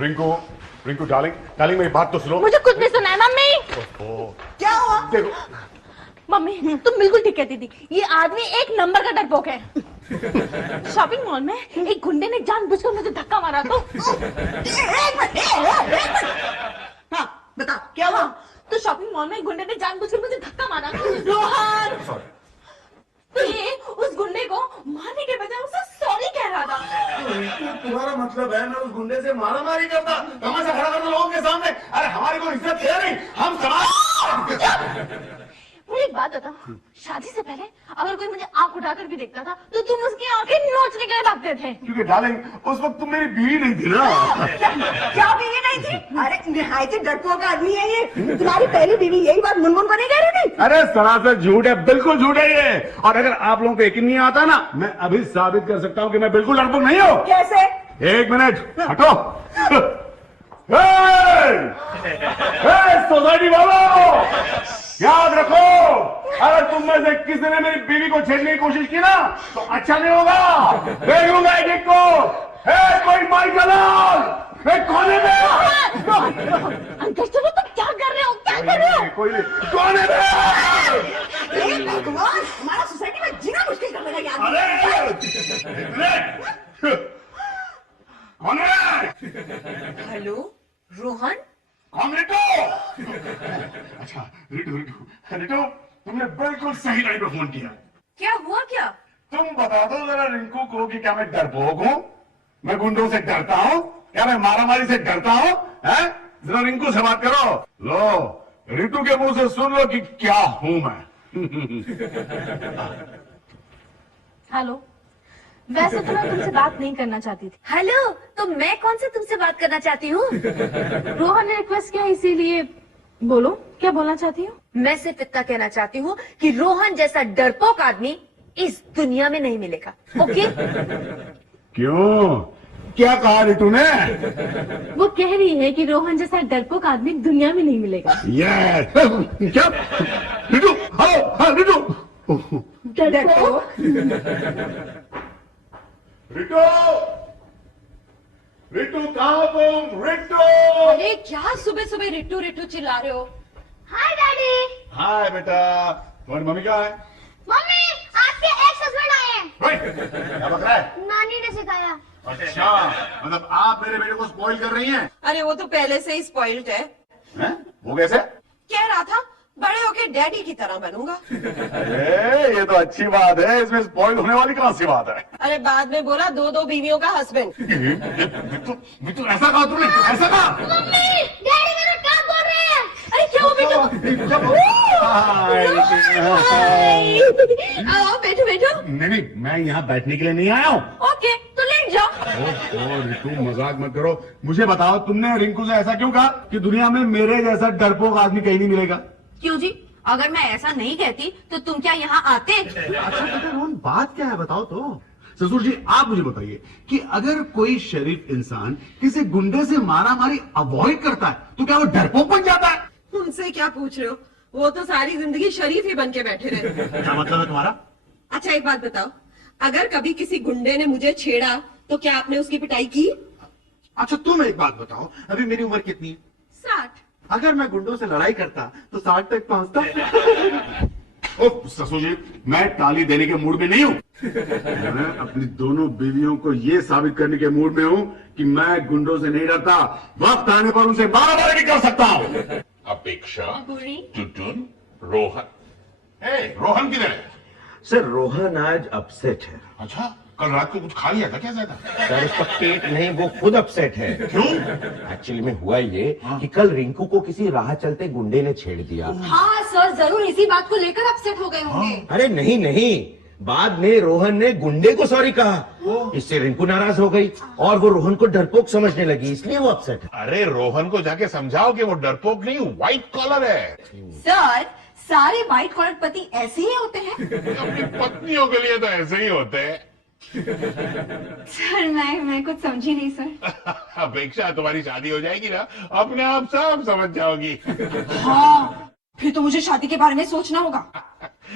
Rinku, Rinku darling, darling मेरी बात तो सुनो। मुझे कुछ नहीं सुना है मम्मी। क्या हुआ? देखो मम्मी तुम बिल्कुल ठीक कहती थी, ये आदमी एक नंबर का डरपोक है। शॉपिंग मॉल में एक गुंडे ने जानबूझकर मुझे धक्का मारा तो हाँ बता क्या हुआ? तो शॉपिंग मॉल में एक गुंडे ने जानबूझकर मुझे धक्का मारा। रोहन, तो ये उस गुंडे को मारने के बजाय उसे सॉरी कह रहा था। तुम्हारा मतलब है मैं उस गुंडे से मारा मारी करता, तमाशा खड़ा करता लोगों के सामने? अरे हमारी कोई इज्जत है नहीं, हम समाज। मुझे एक बात बताओ, शादी से पहले अगर कोई मुझे आंख उठाकर भी देखता था तो तुम उसकी आंखें नोचने के लिए भागते थे। क्योंकि डार्लिंग उस वक्त तुम मेरी बीवी नहीं थी ना। क्या बीवी नहीं थी? अरे निहायत डरपोक आदमी है ये। तुम्हारी पहली बीवी यही बात मुनमुन को नहीं कह रही थी? अरे सरासर झूठ है, बिल्कुल झूठ है ये। और अगर आप लोगों को यकीन नहीं आता ना, मैं अभी साबित कर सकता हूँ कि मैं बिल्कुल डरपोक नहीं हूँ। कैसे? एक मिनट हटो। सोसाइटी वालों याद रखो, अगर तुम में से किसी ने मेरी बीवी को छेड़ने की कोशिश की ना तो अच्छा नहीं होगा। देख लूंगा एक एक को। कोई माइक दलाल कोने में। अंकल चलो, तुम क्या कर रहे हो? क्या कर रहे हो? कोई नहीं, कोने में। भगवान, हमारा सोसाइटी में जीना मुश्किल कर देगा यार। अरे कौन है? हेलो रोहन? कौन? रिटू। अच्छा रिटू, रिटू, रिटू, तुमने बिल्कुल सही टाइम पे फोन किया। क्या हुआ क्या? तुम बता दो जरा रिंकू को कि क्या मैं डरपोक हूँ? मैं गुंडों से डरता हूँ? क्या मैं मारामारी से डरता हूँ? जरा रिंकू से बात करो। लो रिटू के मुंह से सुन लो कि क्या हूं मैं। हेलो, वैसे तो मैं तुमसे बात नहीं करना चाहती थी। हेलो, तो मैं कौन से तुमसे बात करना चाहती हूँ? रोहन ने रिक्वेस्ट किया इसीलिए। बोलो क्या बोलना चाहती हो? मैं सिर्फ इतना कहना चाहती हूँ कि रोहन जैसा डरपोक आदमी इस दुनिया में नहीं मिलेगा। ओके? क्यों, क्या कहा रिटू ने? वो कह रही है कि रोहन जैसा डरपोक आदमी दुनिया में नहीं मिलेगा। ये क्या? रिटू, हेलो, हाँ रिटू। डरपोक? रिटू, रिटू कहाँ तुम? रिटू। अरे क्या सुबह सुबह रिट्टू रिट्टू चिल्ला रहे हो? हाय डैडी। हाय बेटा, तुम्हारी मम्मी कहाँ है? मम्मी आपके एक्स हस्बैंड आए हैं। क्या बक रहा है? नानी ने सिखाया। अच्छा, मतलब आप मेरे बेटे को स्पॉइल कर रही हैं? अरे वो तो पहले से ही स्पॉइल्ड है। हैं? वो कैसे? कह रहा था बड़े होके डैडी की तरह बनूंगा। अरे ये तो अच्छी बात है, इसमें स्पॉइल होने वाली कौन सी बात है? अरे बाद में बोला दो दो बीवियों का हस्बैंड। बिट्टू ऐसा कहा तुमने? ऐसा कहा? मम्मी डैडी मेरा क्या बोल रहे हैं? अरे क्या हुआ आओ बैठो बैठो। नहीं, मैं यहाँ बैठने के लिए नहीं आया हूँ। ओके तो लेट जाओ। ओह रितु, मजाक मत करो। मुझे बताओ, तुमने रिंकू से ऐसा क्यों कहा कि दुनिया में मेरे जैसा डरपोक आदमी कहीं नहीं मिलेगा? क्यों जी? अगर मैं ऐसा नहीं कहती तो तुम क्या यहाँ आते? अच्छा बेटा रोहन, बात क्या है बताओ तो। ससुर जी आप मुझे बताइए कि अगर कोई शरीफ इंसान किसी गुंडे से मारामारी अवॉइड करता है तो क्या वो डरपोक बन जाता है? उनसे क्या पूछ रहे हो? वो तो सारी जिंदगी शरीफ ही बन के बैठे रहे। क्या मतलब है तुम्हारा? अच्छा एक बात बताओ, अगर कभी किसी गुंडे ने मुझे छेड़ा तो क्या आपने उसकी पिटाई की? अच्छा तुम एक बात बताओ, अभी मेरी उम्र कितनी है? 60। अगर मैं गुंडों से लड़ाई करता तो 60 तक पहुंचता। ओह ससुर जी, मैं ताली देने के मूड में नहीं हूँ। मैं अपनी दोनों बीवियों को ये साबित करने के मूड में हूँ कि मैं गुंडों से नहीं डरता। वक्त आने पर उनसे मारामारी भी कर सकता हूँ। अपेक्षा, टुटुन, रोहन। रोहन किधर है? सर रोहन आज अपसेट है। अच्छा, कल रात को कुछ खा लिया था क्या ज्यादा? सर उसका पेट नहीं, वो खुद अपसेट है। क्यों? एक्चुअली में हुआ ये कि कल रिंकू को किसी राह चलते गुंडे ने छेड़ दिया। हाँ सर, जरूर इसी बात को लेकर अपसेट हो गए होंगे। अरे नहीं नहीं, बाद में रोहन ने गुंडे को सॉरी कहा, इससे रिंकू नाराज हो गई और वो रोहन को डरपोक समझने लगी, इसलिए वो अपसेट है। अरे रोहन को जाके समझाओ कि वो डरपोक नहीं, व्हाइट कॉलर है। सर सारे व्हाइट कॉलर पति ऐसे ही होते हैं। अपनी पत्नियों के लिए तो ऐसे ही होते हैं। सर मैं कुछ समझी नहीं सर। अपेक्षा, तुम्हारी शादी हो जाएगी ना, अपने आप सब समझ जाओगी। हाँ, फिर तो मुझे शादी के बारे में सोचना होगा।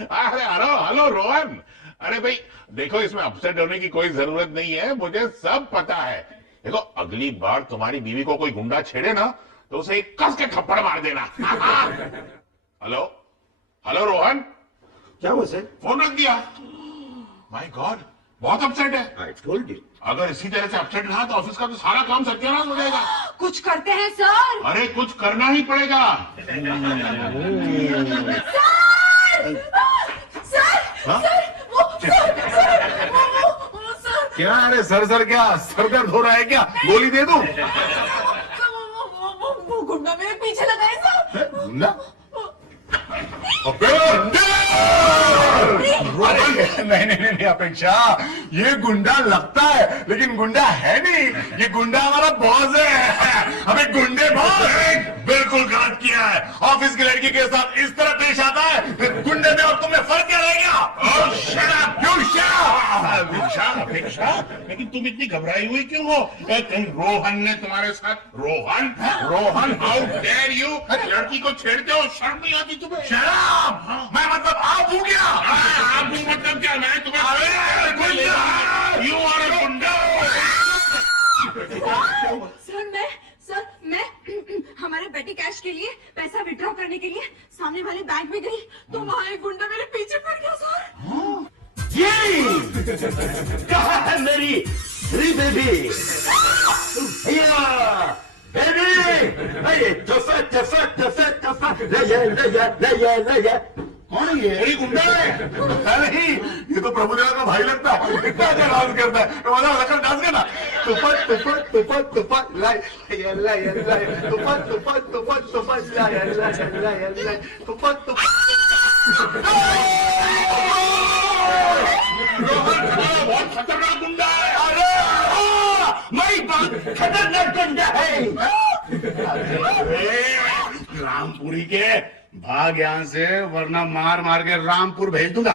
अरे हेलो हेलो रोहन, अरे भाई देखो, इसमें अपसेट होने की कोई जरूरत नहीं है, मुझे सब पता है। देखो अगली बार तुम्हारी बीवी को कोई गुंडा छेड़े ना तो उसे एक कस के थप्पड़ मार देना। हेलो हेलो रोहन, क्या हुआ सर? फोन रख दिया। माय गॉड, बहुत अपसेट है। I told you. अगर इसी तरह से अपसेट रहा तो ऑफिस का तो सारा काम सत्यानाश हो जाएगा। कुछ करते हैं सर। अरे कुछ करना ही पड़ेगा। क्या? अरे सर क्या सर दर्द हो रहा है क्या? गोली दे दूं? वो गुंडा मेरे पीछे लगा है सर। गुंडा? नहीं अपेक्षा, ये गुंडा लगता है लेकिन गुंडा है नहीं। ये गुंडा हमारा बॉस है। हमें गुंडे बॉस बिल्कुल गलत किया है। ऑफिस की लड़की के साथ इस तरह पेश आता है, फिर गुंडे में और तुम में फर्क क्या रह गया? अपेक्षा, लेकिन तुम इतनी घबराई हुई क्यों हो? कहीं रोहन ने तुम्हारे साथ? Rohan how dare you? लड़की को छेड़ते हो, शर्म नहीं आती तुम्हें? शराब? मैं मतलब आप हूँ क्या? आप हूँ मतलब क्या? मैं तुम्हें यू आर अ गुंडा। सर मैं हमारे पेटी कैश के लिए पैसा विड्रॉ करने के लिए सामने वाले बैंक में गई तो वहाँ एक गुंडा मेरे पीछे पड़ गया सर। ये कहाँ है मेरी बेबी? कौन है ये? यही गुंडा है? नहीं, ये तो प्रभुदेवा का भाई लगता है। इतना अच्छा डांस करता है। तो मजा लगा डांस करना। तुपा लाई बहुत खतरनाक गुंडा है। अरे मैं बहुत खतरनाक गुंडा है। रामपुरी के भाग यहाँ से, वरना मार मार के रामपुर भेज दूंगा।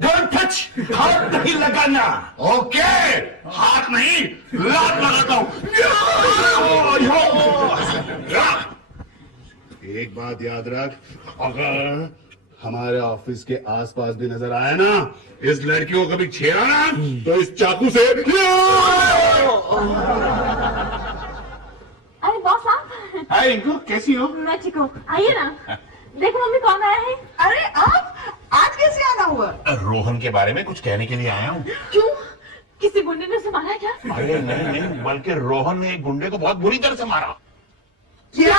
डोंट टच, हाथ नहीं लगाना। ओके, हाथ नहीं लात लगाता हूँ। एक बात याद रख, अगर हमारे ऑफिस के आसपास भी नजर आया ना इस लड़की को कभी छेड़ा ना तो इस चाकू से। अरे बॉस आप? हाय रिंकू, कैसी हो? मैं ठीक हूँ, आइए ना। देखो मम्मी कौन आया है। अरे आप आज कैसे आना हुआ? रोहन के बारे में कुछ कहने के लिए आया हूँ। क्यों? किसी गुंडे ने उसे मारा क्या? अरे नहीं, बल्कि रोहन ने एक गुंडे को बहुत बुरी तरह से मारा। क्या?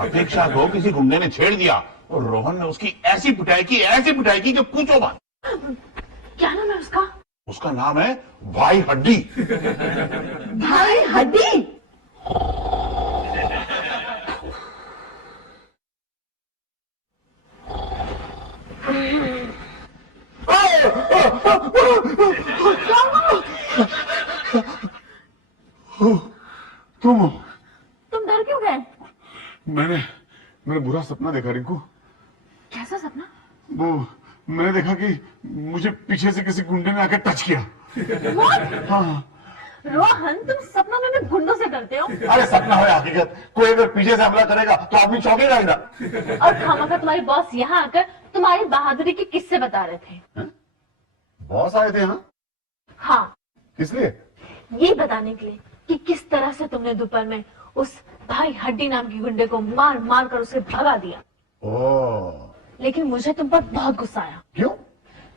अपेक्षा को किसी गुंडे ने छेड़ दिया और रोहन ने उसकी ऐसी पिटाई की कि पूछो मत। क्या नाम है उसका? उसका नाम है भाई हड्डी। भाई हड्डी? तुम डर क्यों गए? मैंने बुरा सपना देखा रिंकू। कैसा सपना? वो मैंने देखा कि मुझे पीछे से किसी गुंडे ने आकर टच किया। हाँ। रोहन, तुम सपना में गुंडों से डरते हो? अरे सपना हो या हकीकत, कोई अगर पीछे से हमला करेगा तो आदमी चौंकेगा ही ना। और खामखा तुम्हारी बॉस यहाँ आकर तुम्हारी बहादुरी के किस्से बता रहे थे। बॉस आए थे यहाँ? हाँ। किस लिए? ये बताने के लिए कि किस तरह से तुमने दोपहर में उस भाई हड्डी नाम की गुंडे को मार मार कर उसे भगा दिया। लेकिन मुझे तुम पर बहुत गुस्सा आया। क्यों?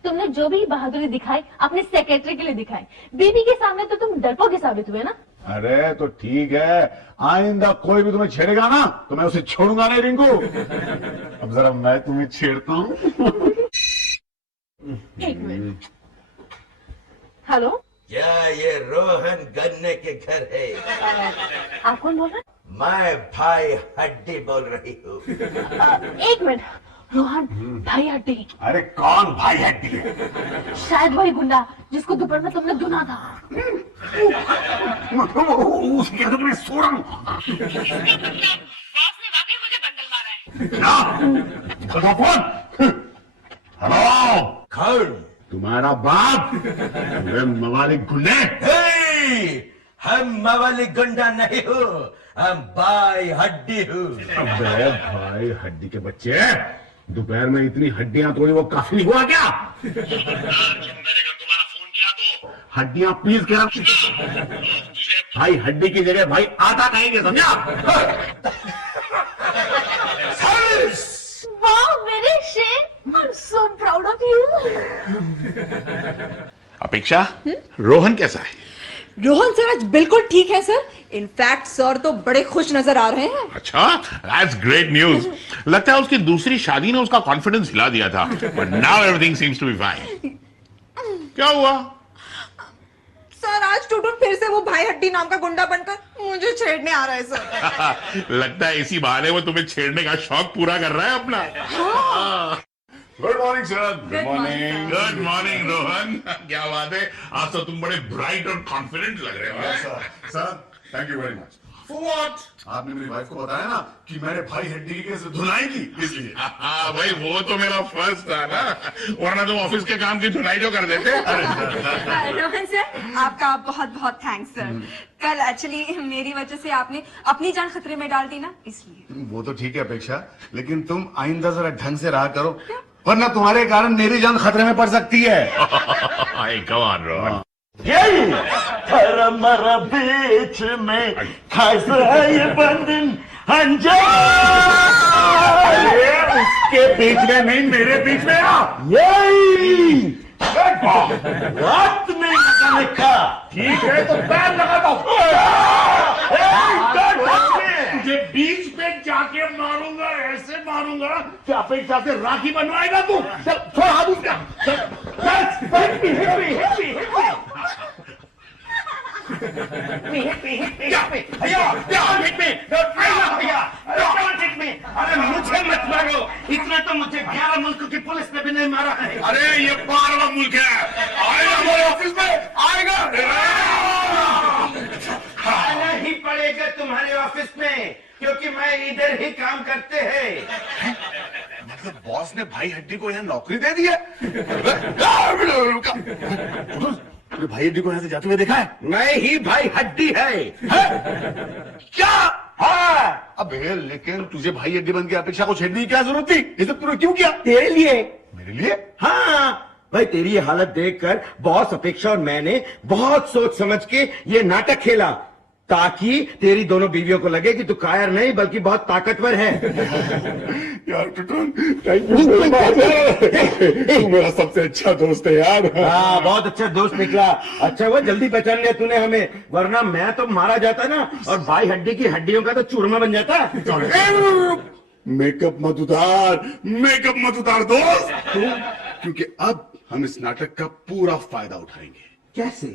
तुमने जो भी बहादुरी दिखाई अपने सेक्रेटरी के लिए दिखाई, बीबी के सामने तो तुम डरपोक साबित हुए ना। अरे तो ठीक है, आइंदा कोई भी तुम्हें छेड़ेगा ना तो मैं उसे छोड़ूंगा नहीं रिंकू। अब जरा मैं तुम्हें छेड़ता हूँ। एक मिनट। हेलो, क्या ये रोहन गन्ने के घर है? आप कौन बोल रहे मैं भाई हड्डी बोल रही हूँ। हैं? एक मिनट। रोहन, भाई हड्डी? अरे कौन भाई हड्डी है? शायद वही गुंडा जिसको दोपहर में तुमने धुना था। उसे क्या तुमने सोड़ा? बॉस ने वाकई मुझे बंडल मारा है। हेलो, कौन? तुम्हारा बाप? मवाली गुंडे? हम मवाली गुंडा नहीं हो, हम भाई हड्डी हूँ। अबे भाई हड्डी के बच्चे, दोपहर में इतनी हड्डियां तोड़ी वो काफी नहीं हुआ क्या? तुम्हारा फोन किया तो हड्डियां पीस के तुझे भाई हड्डी की जगह भाई आटा कहेंगे, समझा? वाह मेरे शेर, I am so proud of you. अपेक्षा, रोहन कैसा है? रोहन सर आज बिल्कुल ठीक है सर। इनफैक्ट सर तो बड़े खुश नजर आ रहे हैं। अच्छा, दैट्स ग्रेट न्यूज। लगता है उसकी दूसरी शादी ने उसका कॉन्फिडेंस हिला दिया था, but now everything seems to be fine. क्या हुआ? सर आज टुटुन फिर से वो भाई हड्डी नाम का गुंडा बनकर मुझे छेड़ने आ रहा है सर। लगता है इसी बहाने वो तुम्हें छेड़ने का शौक पूरा कर रहा है अपना। Good morning sir. Good morning. Good morning Rohan, क्या बात है, आज तो तुम बड़े ब्राइट और कॉन्फिडेंट लग रहे हो। Sir thank you very much. For what? आपने मेरी वाइफ को बताया ना कि मैंने भाई हड्डी की कैसे धुलाई की, इसलिए। हाँ भाई, वो तो मेरा फर्स्ट था ना, वरना तुम ऑफिस के काम की धुलाई जो कर देते। रोहन सर आपका बहुत बहुत थैंक्स सर। कल एक्चुअली मेरी वजह से आपने अपनी जान खतरे में डाल दी ना, इसलिए। वो तो ठीक है अपेक्षा, लेकिन तुम आइंदा जरा ढंग से रहा करो, वरना तुम्हारे कारण मेरी जान खतरे में पड़ सकती है। Come on, Rohan. मरा बीच में खास है ये बंधन उसके बीच में नहीं, मेरे बीच में आ। यही रात में लगाने का। ठीक है तो पैर लगाता हूँ। तुझे बीच पे जाके मारूंगा, ऐसे मारूंगा कि अपेक्षा से राखी बनवाएगा तू। चल थोड़ा हाथ उसका। अरे मुझे मत मारो, इतना तो मुझे 11 मुल्कों की पुलिस ने भी नहीं मारा है। अरे ये 12वां मुल्क है, आएगा हमारे ऑफिस में, आएगा। आना ही पड़ेगा तुम्हारे ऑफिस में, क्योंकि मैं इधर ही काम करते हैं। मतलब बॉस ने भाई हड्डी को यहाँ नौकरी दे दी है? तुमने भाई हड्डी को यहाँ से जाते हुए देखा है? मैं ही भाई हड्डी है। क्या? हाँ। अबे लेकिन तुझे भाई हड्डी बन के अपेक्षा को छेड़ने की क्या जरूरत थी? ये सब तूने क्यों किया? तेरे लिए। मेरे लिए? हाँ भाई, तेरी ये हालत देखकर बॉस, अपेक्षा और मैंने बहुत सोच समझ के ये नाटक खेला, ताकि तेरी दोनों बीवियों को लगे कि तू कायर नहीं बल्कि बहुत ताकतवर है। यार टुटुन, थैंक यू सो मच। तू मेरा सबसे अच्छा दोस्त है यार। हाँ, बहुत अच्छा दोस्त निकला। अच्छा वो जल्दी पहचान लिया तूने हमें, वरना मैं तो मारा जाता ना, और भाई हड्डी की हड्डियों का तो चूरमा बन जाता। मेकअप मत उतार दोस्त, क्योंकि अब हम इस नाटक का पूरा फायदा उठाएंगे। कैसे?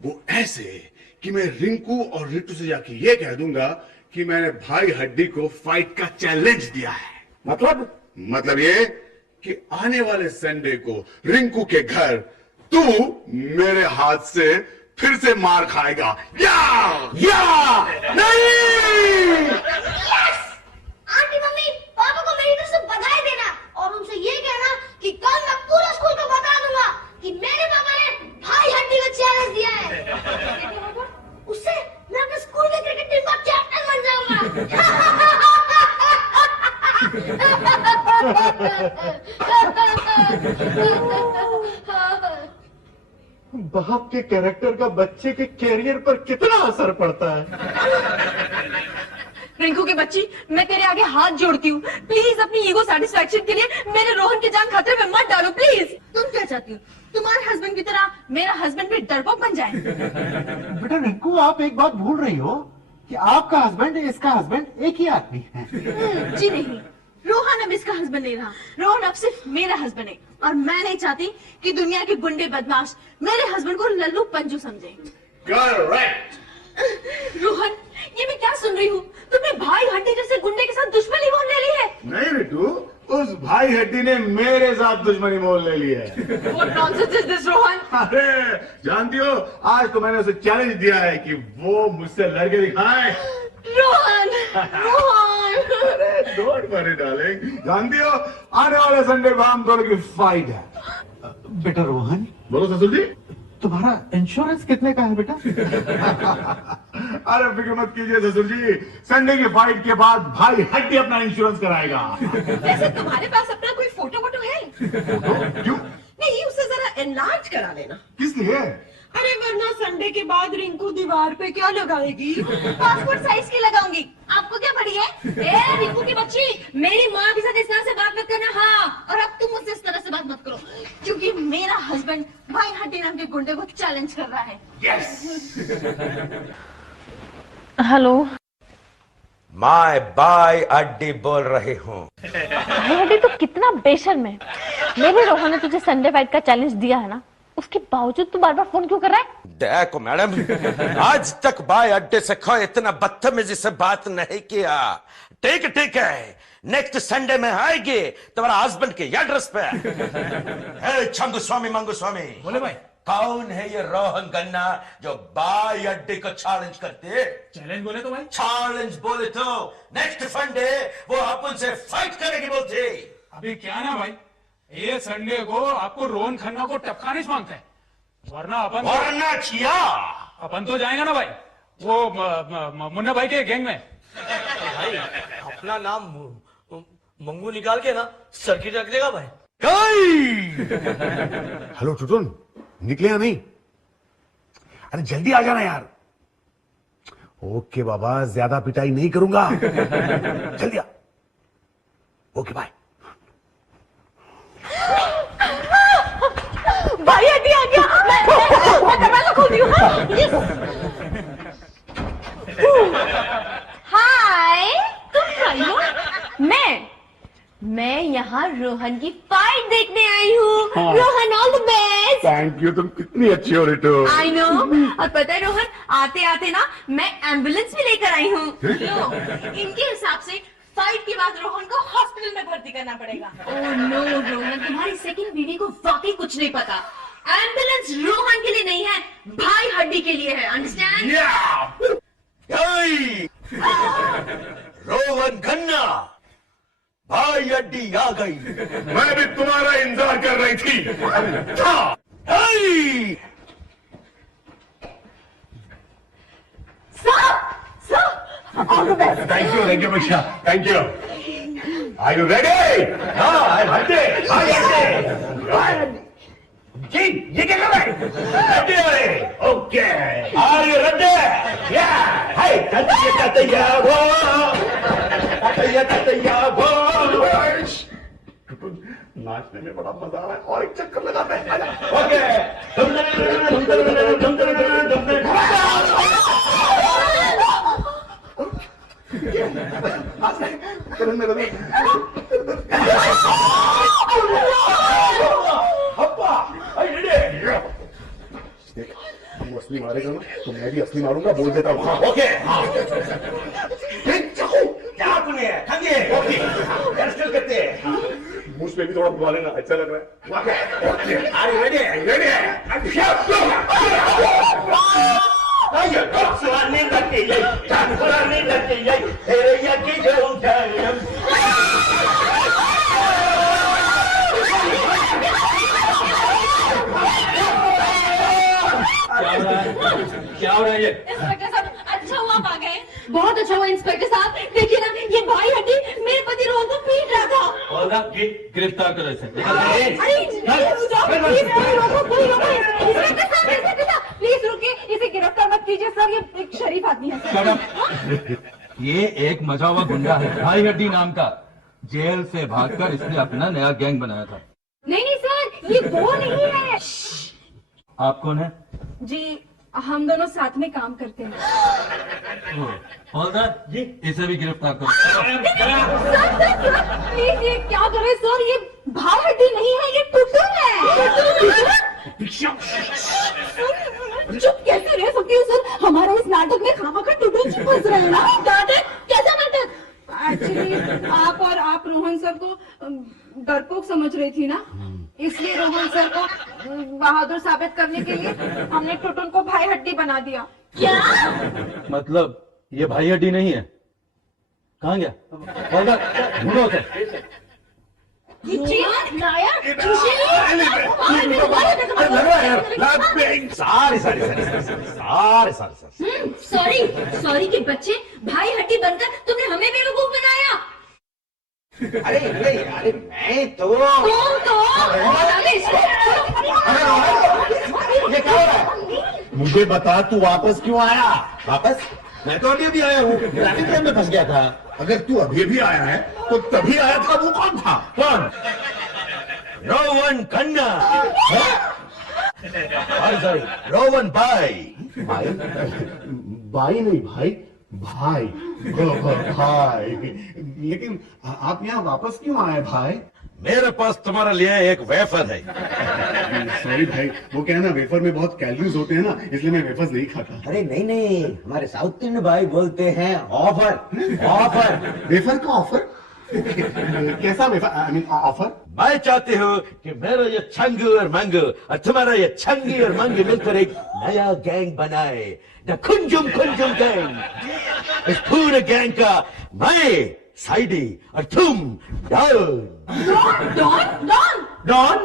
वो ऐसे कि मैं रिंकू और रितु से जाके ये कह दूंगा कि मैंने भाई हड्डी को फाइट का चैलेंज दिया है। मतलब ये कि आने वाले संडे को रिंकू के घर तू मेरे हाथ से फिर से मार खाएगा। या नहीं। आंटी मम्मी पापा को मेरी तरफ से बधाई देना और उनसे ये कहना कि कल मैं पूरे स्कूल को बता दूंगा कि मेरे पापा ने भाई हड्डी को चैलेंज दिया है। उससे मैं अपने स्कूल के क्रिकेट टीम का कैप्टन बन जाऊंगा। बाप के कैरेक्टर का बच्चे के कैरियर पर कितना असर पड़ता है। रिंकू की बच्ची, मैं तेरे आगे हाथ जोड़ती हूँ, प्लीज अपनी ईगो सेटिस्फेक्शन के लिए मेरे रोहन की जान खतरे में मत डालो प्लीज। तुम क्या चाहती हो, तुम्हारे हस्बैंड की तरह मेरा हस्बैंड भी डरपोक बन जाए? बेटा रिंकू, आप एक बात भूल रही हो कि आपका हस्बैंड इसका हस्बैंड एक ही आदमी है। जी नहीं, रोहन अब इसका हस्बैंड नहीं रहा, रोहन अब सिर्फ मेरा हस्बैंड है, और मैं नहीं चाहती कि दुनिया के गुंडे बदमाश मेरे हस्बैंड को लल्लू पंजू समझे। करेक्ट। रोहन, ये मैं क्या सुन रही हूँ, तुमने भाई हड्डी जैसे गुंडे के साथ दुश्मनी मोल ले ली है? नहीं बेटू, उस भाई हड्डी ने मेरे साथ दुश्मनी मोल ले ली है। What nonsense is this, Rohan? अरे जानती हो, आज तो मैंने उसे चैलेंज दिया है कि वो मुझसे लड़के दिखाए। रोहन, रोहन। अरे डोंट वरी डार्लिंग, जानती हो आने वाले संडे को हम दोनों की फाइट है। बेटा रोहन, बोलो ससुर जी। तुम्हारा इंश्योरेंस कितने का है बेटा? अरे फिक्र मत कीजिए ससुर जी, संडे की फाइट के बाद भाई हड्डी अपना इंश्योरेंस कराएगा। वैसे तुम्हारे पास अपना कोई फोटो वोटो है? क्यों? नहीं, उसे जरा एनलार्ज करा लेना। किस लिए? अरे वरना संडे के बाद रिंकू दीवार पे क्या लगाएगी? पासपोर्ट साइज की लगाऊंगी। आपको क्या पड़ी है? ए रिंकू की बच्ची, मेरी माँ के साथ इस तरह से बात मत करना। हाँ, और अब तुम मुझसे इस तरह से बात मत करो, क्योंकि मेरा हस्बैंड भाई हड्डी नाम के गुंडे को चैलेंज कर रहा है। हेलो, मैं बाय अड्डी बोल रही हूँ। भाई हड्डी तो कितना बेशर्म है। मेरे रोहन ने तुझे संडे फाइट का चैलेंज दिया है ना, उसके बावजूद तू बार बार फोन क्यों कर रहा है? देखो मैडम, आज तक बाय अड्डे से खो इतना बदतमीजी से बात नहीं किया। ठीक है, नेक्स्ट संडे में आएगी तुम्हारा हस्बैंड के एड्रेस पे। हे छंगु स्वामी मंगू स्वामी, बोले भाई, कौन है ये रोहन गन्ना जो बाय अड्डे को चैलेंज करते? चैलेंज बोले तो भाई, चैलेंज बोले तो नेक्स्ट संडे वो अपन से फाइट करेगी बोलते। अभी क्या ना भाई, ये संडे को आपको रोहन खन्ना को टपकाने मांगता है, वरना अपन तो जाएगा ना भाई वो मुन्ना भाई के गैंग में। भाई अपना नाम मंगू निकाल के ना सर्किट रख देगा भाई। हेलो टुटुन, निकले या नहीं? अरे जल्दी आ जाना यार। ओके बाबा, ज्यादा पिटाई नहीं करूंगा। जल्दी आ। Okay bye. भाई हड्डी आ गया। मैं दरवाजा खोल दी हूँ। हाय, तुम आई हो? मैं यहाँ रोहन की फाइट देखने आई हूँ। Rohan, all the best. Thank you, तुम कितनी अच्छी हो रिटू। I know. और पता है रोहन, आते आते ना मैं एम्बुलेंस भी लेकर आई हूँ। लो, इनके हिसाब से फाइट के बाद रोहन को हॉस्पिटल में भर्ती करना पड़ेगा। ओह नो रोहन, तुम्हारी सेकंड बीवी को वाकई कुछ नहीं पता। एम्बुलेंस रोहन के लिए नहीं है, भाई हड्डी के लिए है। अंडरस्टैंड? रोहन गन्ना, भाई अड्डी आ गई। मैं भी तुम्हारा इंतजार कर रही थी। थैंक यू बच्चा, thank you. Are you ready? जी, ये क्या कर रहा है? Ready? Okay. Are you ready? Yeah, hi, तैयार हो, तैयार हो। नाचने में बड़ा मजा आ रहा है, और एक चक्कर लगाते हैं। ओके। तुम असली मारेगा ना तो मैं भी असली मारूंगा, बोल देता हूँ। हाँ, ओके। क्या तूने करते हैं? मुझ पे भी थोड़ा बुला लेना, अच्छा लग रहा है। क्या हो रहा है ये? इंस्पेक्टर साहब, अच्छा हुआ आप आ गए। बहुत अच्छा हुआ इंस्पेक्टर साहब। देखिए ना, ये भाई हड्डी मेरे पति रोहन को पीट रहा था। और गिरफ्तार करो इसे। प्लीज रुकिए, इसे गिरफ्तार मत कीजिए सर, ये एक शरीफ आदमी है। ये एक मजा हुआ गुंडा है, भाई हड्डी नाम का। जेल से भागकर इसने अपना नया गैंग बनाया था। नहीं सर, ये वो नहीं है। आप कौन है? जी, हम दोनों साथ में काम करते हैं। हौलदार जी, इसे भी गिरफ्तार करो। प्लीज, ये क्या करे सर, ये भाई हड्डी नहीं है, ये टुटुन है। चुप कैसे रह सकती हूँ सर? हमारा इस नाटक में खामखा टुटुन जी फंस रहे हैं ना। नाटक? कैसा नाटक? एक्चुअली आप रोहन सर को डरपोक समझ रही थी ना, इसलिए रोहन सर को बहादुर साबित करने के लिए हमने टुटुन को भाई हड्डी बना दिया। क्या मतलब ये भाई हड्डी नहीं है? कहाँ गया? ढूंढो उसे। सॉरी के बच्चे, भाई हड्डी बनकर तुमने हमें बेवकूफ बनाया। अरे मैं तो कौन तो? ये क्या हो रहा है? मुझे बता तू वापस क्यों आया? वापस? मैं तो अभी आया हूँ, ट्रैफिक जैम में फंस गया था। अगर तू अभी भी आया है तो तभी आया था, वो कौन था? कौन? रोहन खन्ना। सॉरी, रोहन भाई। भाई? भाई नहीं भाई, भाई। भाई। लेकिन आप यहाँ वापस क्यों आए भाई? मेरे पास तुम्हारे लिए एक वेफर है। सॉरी भाई, वो क्या है ना, वेफर में बहुत कैलोरीज होते हैं ना, इसलिए मैं वेफर्स नहीं खाता। अरे नहीं नहीं, हमारे साउथ इंडियन भाई बोलते हैं ऑफर। ऑफर। वेफर का ऑफर? कैसा वेफर? I mean offer? मैं चाहती हूँ कि मेरा ये छंगू और मंगू और तुम्हारा ये छंगी और मंगू मिलकर एक नया गैंग बनाए, द कुंजुम गैंग। इस पूरे गैंग का मैं साइडी और तुम don. Don don don don